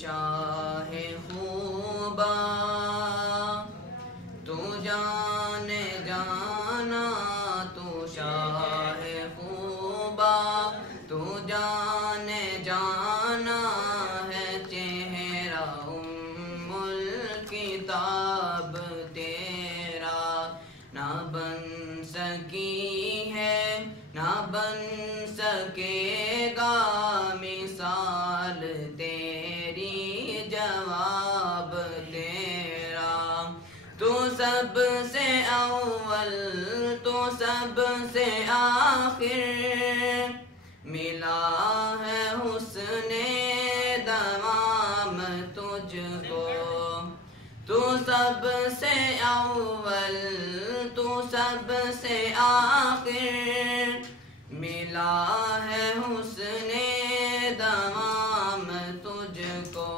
شاہ خوبا تو جان جانا، تو شاہ خوبا تو جان جانا ہے، چہرہ الکتاب تیرا نہ بن سکی ہے، نہ بن سکے گا مثال تیری، جواب تیرا۔ تو سب سے اول، تو سب سے آخر، ملا ہے حسن دوام تجھ کو۔ تو سب سے اول، تو سب سے آخر، ملا ہے حسن دوام تجھ کو۔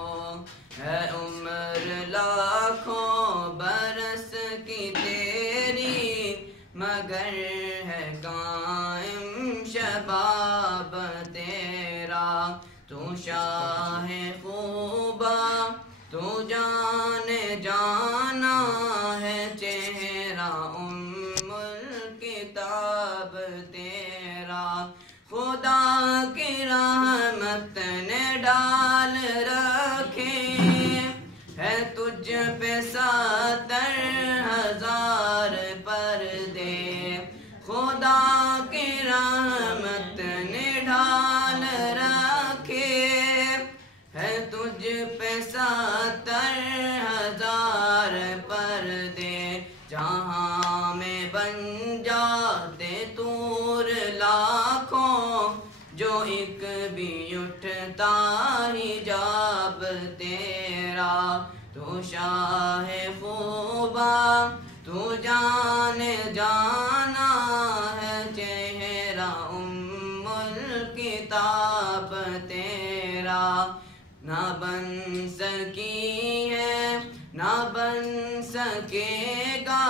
ہے عمر لاکھوں برس کی تیری، مگر ہے قائم شباب تیرا۔ تو شاہ خوبا تو جان جانا ہے، چہرہ الکتاب تیرا۔ خدا کی رحمت نے ڈال رکھے ہے تجھ پہ 70,000 پردے، خدا کی رحمت نے ڈال رکھے ہے تجھ پہ 70,000 پردے۔ جہاں میں بن جاتے طور لاکھوں، جو ایک بھی اٹھتا حجاب تیرا۔ تو شاہ خوبا تو جان جانا ہے، چہرہ الکتاب تیرا نہ بن سکی ہے، نہ بن سکے گا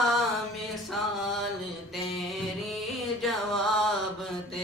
مثال تیری، جواب تیرا۔